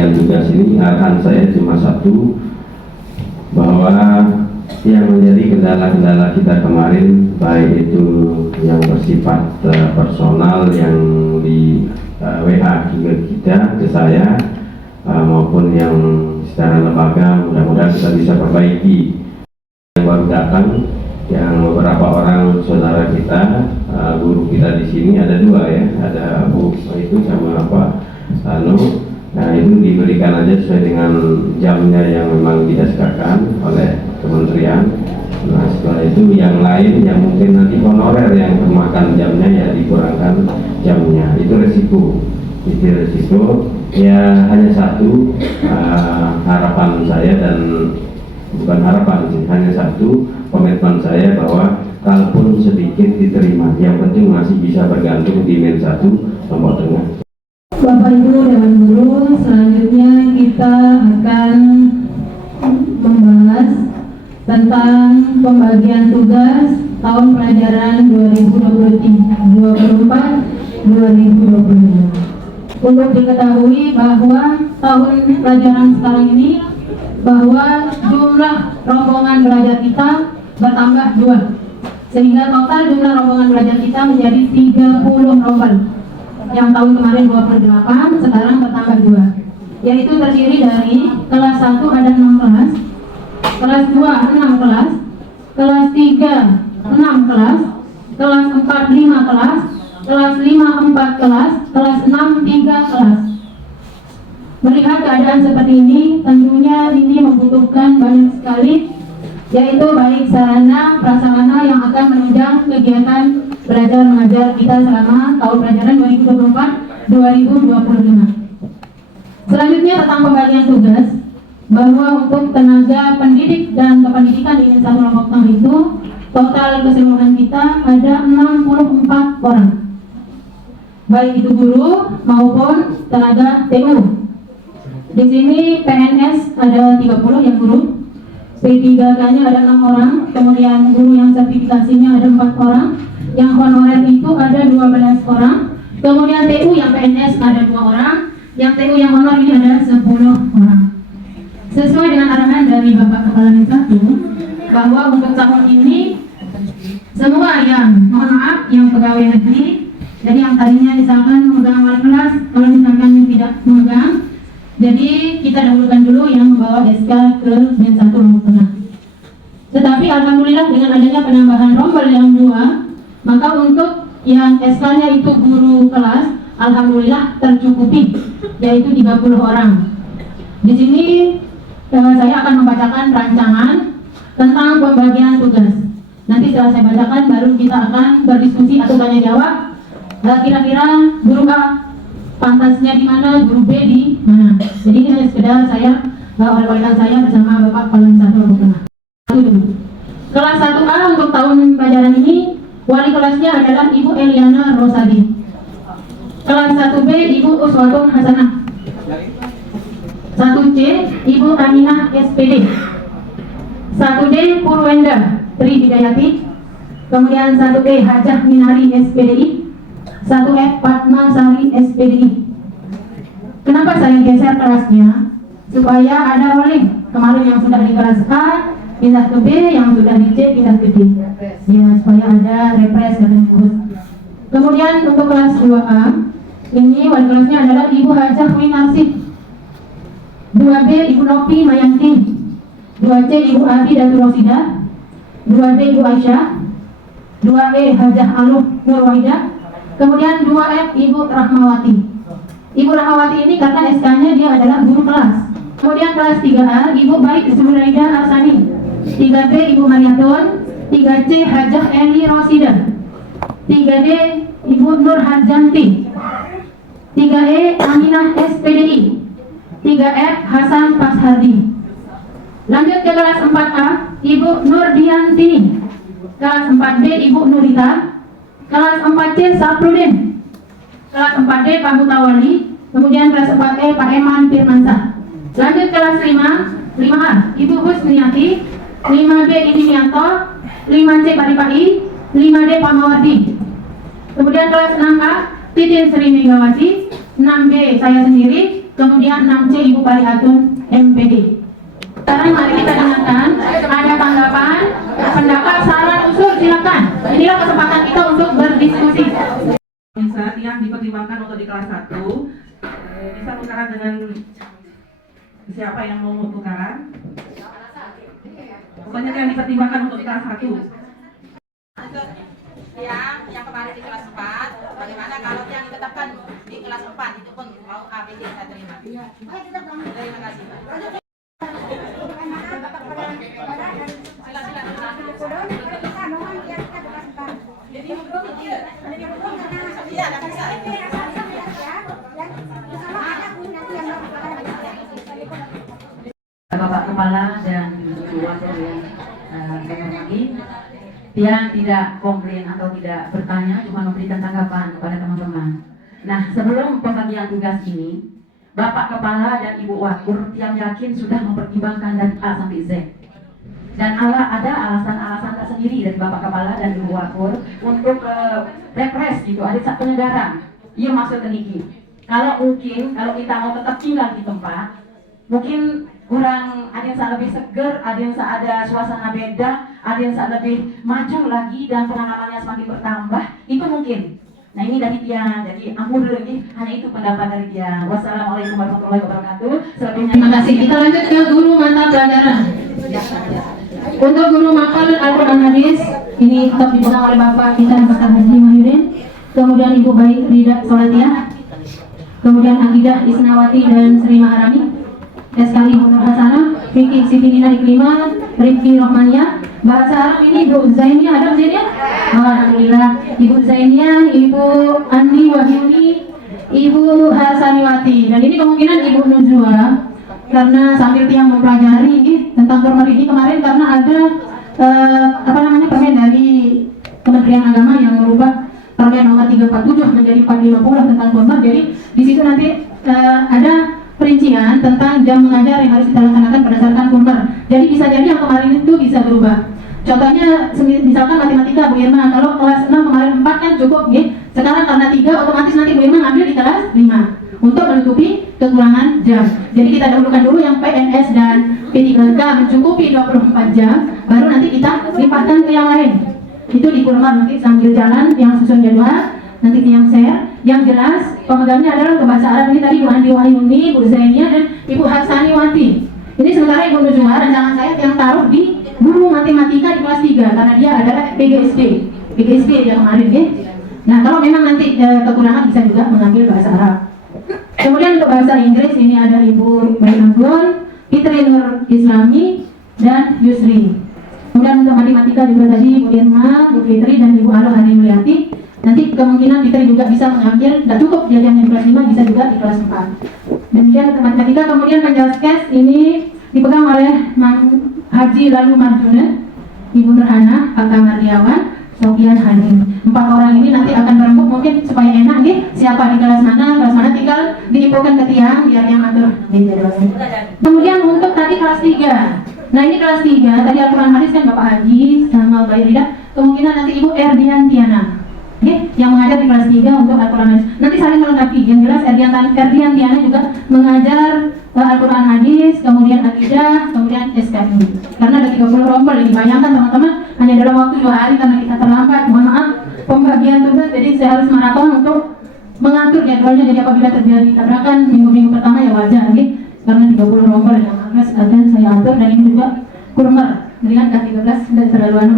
pembagian tugas ini arahan saya cuma satu, bahwa yang menjadi kendala-kendala kita kemarin, baik itu yang bersifat personal yang di WA ke saya, maupun yang secara lembaga, mudah-mudahan kita bisa perbaiki. Yang baru datang, yang beberapa orang saudara kita, guru kita di sini ada dua ya, ada Bu itu sama Pak Anu. Nah itu diberikan aja sesuai dengan jamnya yang memang didasarkan oleh kementerian. Nah setelah itu yang lain yang mungkin nanti honorer yang termakan jamnya ya dikurangkan jamnya. Itu resiko. Itu resiko. Ya hanya satu harapan saya, dan bukan harapan sih, hanya satu komitmen saya bahwa kalaupun sedikit diterima, yang penting masih bisa bergantung di men 1 Lombok Tengah. Bapak Ibu Dewan Guru, selanjutnya kita akan membahas tentang pembagian tugas tahun pelajaran 2024-2025. Untuk diketahui bahwa tahun pelajaran sekarang ini, bahwa jumlah rombongan belajar kita bertambah 2, sehingga total jumlah rombongan belajar kita menjadi 30 rombongan. Yang tahun kemarin 28, sekarang bertambah 2, yaitu terdiri dari kelas 1 ada 6 kelas, kelas 2 6 kelas, kelas 3 6 kelas, kelas 4 5 kelas, kelas 5 4 kelas, kelas 6 3 kelas. Melihat keadaan seperti ini, tentunya ini membutuhkan banyak sekali, yaitu baik sarana prasarana yang akan menunjang kegiatan belajar mengajar kita selama tahun pelajaran 2024-2025. Selanjutnya tentang pembagian tugas, bahwa untuk tenaga pendidik dan kependidikan di Min 1 Lombok Tengah itu total keseluruhan kita ada 64 orang, baik itu guru maupun tenaga TU. Di sini PNS ada 30 yang guru, P3K-nya ada 6 orang, kemudian guru yang sertifikasinya ada 4 orang, yang honorer itu ada 12 orang, kemudian TU yang PNS ada 2 orang, yang TU yang honor ini ada 10 orang. Sesuai dengan arahan dari Bapak Kepala Min 1, bahwa untuk tahun ini semua yang, mohon maaf, yang pegawai negeri, jadi yang tadinya misalkan memegang wali kelas, kalau misalkan yang tidak memegang, jadi kita dahulukan dulu yang membawa SK ke Min 1 Lombok Tengah. Tetapi alhamdulillah dengan adanya penambahan rombel yang 2, maka untuk yang SK-nya itu guru kelas, alhamdulillah tercukupi, yaitu 30 orang. Di sini saya akan membacakan rancangan tentang pembagian tugas. Nanti setelah saya bacakan, baru kita akan berdiskusi atau tanya jawab. Kira-kira guru A pantasnya di mana, guru B di mana. Jadi ini hanya sekedar saya oleh-olehkan saya bersama Bapak Kepala Min 1 Lombok Tengah. Kelas 1A untuk tahun pelajaran ini, wali kelasnya adalah Ibu Eliana Rosadi. Kelas 1B Ibu Uswatun Hasanah. 1C Ibu Aminah SPD. 1D Purwenda Tri Hidayati. Kemudian 1E Hajah Minari SPDI. 1F Fatma Sari SPDI. Kenapa saya geser kelasnya? Supaya ada rolling. Kemarin yang sudah di kelas A pindah ke B, yang sudah di C pindah ke D. Ya, supaya ada repres dan input. Kemudian untuk kelas 2A, ini wali kelasnya adalah Ibu Hajah Winarsih. 2B Ibu Nopi Mayanti. 2C Ibu Abi Datul Rosida. 2D Ibu Aisyah. 2E Hajah Aluf Nur Wahidah. Kemudian 2F Ibu Rahmawati. Ibu Rahmawati ini karena SK-nya dia adalah guru kelas. Kemudian kelas 3A Ibu Baik Zuraida Arsani. 3B Ibu Mariatun. 3C Hajah Eli Rosida. 3D Ibu Nur Harjanti. 3E Aminah SPDI. 3F Hasan Pashardi. Lanjut ke kelas 4A Ibu Nurdianti. Kelas 4B Ibu Nurita. Kelas 4C Saprudin. Kelas 4D Pak Mutawali. Kemudian kelas 4E Pak Eman Firmansyah. Lanjut kelas 5A Ibu Husniati. 5B Indimianto. 5C Paripai. 5D Pak Mawardi. Kemudian kelas 6A Titin Sri Megawati. 6B saya sendiri. kemudian 6C Ibu Palihatun MPD. Sekarang mari kita dengarkan, ada tanggapan, pendapat, saran, usul, silakan. Inilah kesempatan kita untuk berdiskusi. Saat yang dipertimbangkan untuk di kelas 1 bisa tukaran dengan siapa yang mau tukaran? Pokoknya yang dipertimbangkan untuk di kelas 1. Yang kemarin di kelas 4, bagaimana kalau yang ditetapkan di kelas 4 itu pun mau ABC kita terima. Terima kasih. Bapak Kepala dan Ibu Wakil yang saya hormati, yang tidak komplain atau tidak bertanya, cuma memberikan tanggapan kepada teman-teman. Nah, sebelum pembagian tugas ini, Bapak Kepala dan Ibu Wakur yang yakin sudah mempertimbangkan dari A sampai Z. Dan ada alasan-alasan tersendiri dari Bapak Kepala dan Ibu Wakur untuk repres gitu, ada satu negara. Iya maksud Niki. Kalau kita mau tetap tinggal di tempat, mungkin kurang, ada yang lebih seger, ada yang ada suasana beda, ada yang lebih maju lagi dan pengalamannya semakin bertambah, itu mungkin. Nah ini dari dia, jadi ampun ini hanya itu pendapat dari dia. Wassalamualaikum warahmatullahi wabarakatuh. Selebihnya Terima kasih. Kita lanjut ke guru mata pelajaran. Untuk guru mapel Al-Quran Hadis, ini tetap dipegang oleh Bapak kita Bapak Haji Mahyudin, kemudian Ibu Baik Rida Solatiah, kemudian Akidah Isnawati dan Sri Maharani, SKI Nur Hasanah, Fikih Siti Nina Iklimah, Rifki Rohmania. Bahasa Arab ini Ibu Zainia, ada Zainia? Alhamdulillah. Ibu Zainia, Ibu Andi Wahyuni, Ibu Hasaniwati. Dan ini kemungkinan Ibu Nuzwa, karena sambil tiang mempelajari tentang kurma ini kemarin, karena ada permen dari Kementerian Agama yang merubah Permen nomor 347 menjadi 450 tentang kurma. Jadi di situ nanti ada perincian tentang jam mengajar yang harus kita laksanakan berdasarkan kurma. Jadi bisa jadi yang kemarin itu bisa berubah. Contohnya misalkan matematika Bu Irma, kalau kelas 6 kemarin 4 kan cukup sekarang karena 3 otomatis nanti Bu Irma ngambil di kelas 5 untuk menutupi kekurangan jam. Jadi kita dahulukan dulu yang PNS dan P3K mencukupi 24 jam, baru nanti kita lipatkan ke yang lain. Itu di kurma nanti sambil jalan yang susun jadwal, nanti yang share. Yang jelas pemegangnya adalah ke bahasa Arab ini tadi Bu Andi Wahyuni, Bu Zainia dan Ibu Hasaniwati. Ini sementara Ibu Nuzwa, rancangan saya yang taruh di guru matematika di kelas 3 karena dia adalah PGSD dia kemarin Nah kalau memang nanti kekurangan bisa juga mengambil bahasa Arab. Kemudian untuk bahasa Inggris ini ada Ibu Baik Anggun, Fitri Nur Islami dan Yusri. Kemudian untuk matematika juga tadi Bu Irma, Bu Fitri dan Ibu Alo Hari Mulyati. Nanti kemungkinan Fitri juga bisa mengambil, tidak cukup dia yang di kelas 5, bisa juga di kelas 4. Demikian untuk matematika. Kemudian penjaskes ini dipegang oleh Mang Haji Lalu Marjuna, Ibu Nurhana, Pak Mardiawan, Sofian Hanim. 4 orang ini nanti akan berembuk mungkin supaya enak siapa di kelas mana tinggal diinfokan ke tiang biar yang atur jadwalnya. Kemudian untuk tadi kelas 3. Nah ini kelas 3, tadi Al-Quran Hadis kan Bapak Haji sama Mbak Rida, kemungkinan nanti Ibu Erdian Tiana yang mengajar di kelas 3 untuk Al-Quran Hadis. Nanti saling melengkapi, yang jelas Erdian Tiana juga mengajar Al-Quran Hadis, kemudian Akidah, kemudian SKI. Karena ada 30 rombel, ini bayangkan teman-teman, hanya dalam waktu 2 hari karena kita terlambat, mohon maaf, pembagian tugas, jadi saya harus maraton untuk mengatur jadwalnya. Jadi apabila terjadi tabrakan minggu-minggu pertama ya wajar, karena 30 rombel yang harus dan saya atur, dan ini juga kurma, melihat 13 sudah terlalu anu.